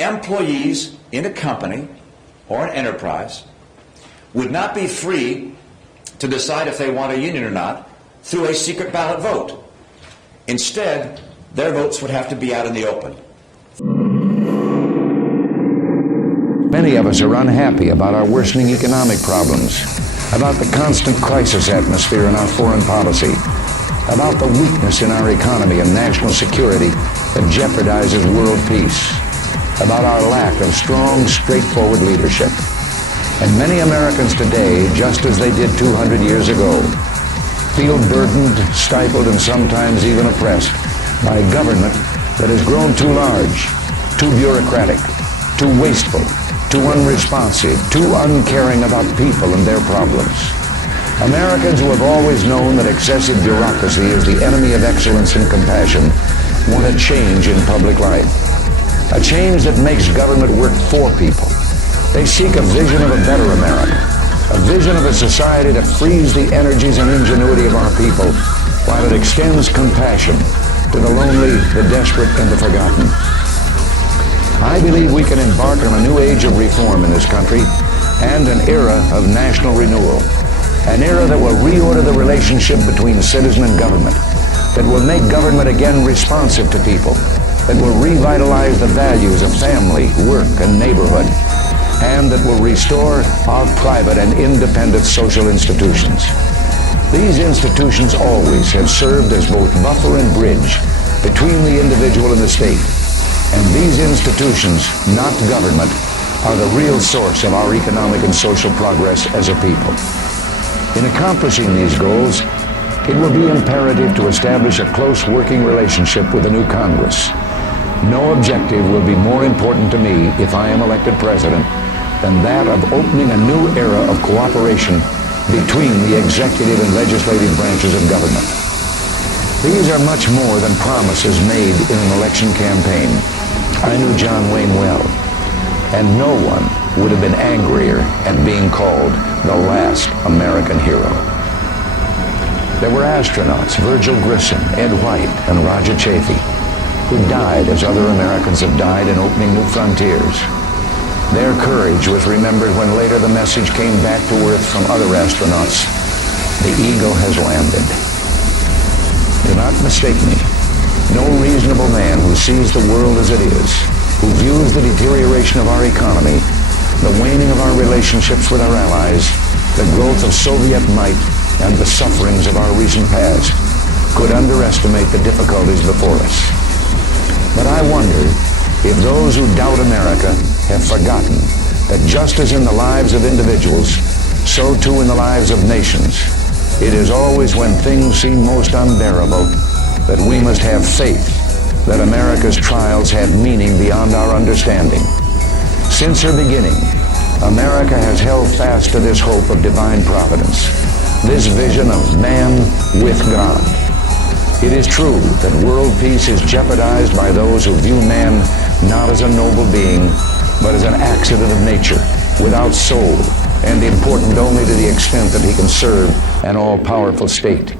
employees in a company or an enterprise would not be free to decide if they want a union or not through a secret ballot vote. Instead, their votes would have to be out in the open. Many of us are unhappy about our worsening economic problems, about the constant crisis atmosphere in our foreign policy, about the weakness in our economy and national security that jeopardizes world peace, about our lack of strong, straightforward leadership. And many Americans today, just as they did 200 years ago, feel burdened, stifled, and sometimes even oppressed by a government that has grown too large, too bureaucratic, too wasteful, too unresponsive, too uncaring about people and their problems. Americans who have always known that excessive bureaucracy is the enemy of excellence and compassion want a change in public life. A change that makes government work for people. They seek a vision of a better America. A vision of a society that frees the energies and ingenuity of our people while it extends compassion to the lonely, the desperate, and the forgotten. I believe we can embark on a new age of reform in this country and an era of national renewal. An era that will reorder the relationship between citizen and government, that will make government again responsive to people, that will revitalize the values of family, work, and neighborhood, and that will restore our private and independent social institutions. These institutions always have served as both buffer and bridge between the individual and the state. And these institutions, not government, are the real source of our economic and social progress as a people. In accomplishing these goals, it will be imperative to establish a close working relationship with the new Congress. No objective will be more important to me if I am elected president than that of opening a new era of cooperation between the executive and legislative branches of government. These are much more than promises made in an election campaign. I knew John Wayne well, and no one would have been angrier at being called the last American hero. There were astronauts, Virgil Grissom, Ed White, and Roger Chaffee, who died as other Americans have died in opening new frontiers. Their courage was remembered when later the message came back to Earth from other astronauts. The Eagle has landed. Do not mistake me. No reasonable man who sees the world as it is, who views the deterioration of our economy, the waning of our relationships with our allies, the growth of Soviet might, and the sufferings of our recent past, could underestimate the difficulties before us. But I wonder if those who doubt America have forgotten that just as in the lives of individuals, so too in the lives of nations, it is always when things seem most unbearable that we must have faith that America's trials have meaning beyond our understanding. Since her beginning, America has held fast to this hope of divine providence, this vision of man with God. It is true that world peace is jeopardized by those who view man not as a noble being, but as an accident of nature, without soul, and important only to the extent that he can serve an all-powerful state.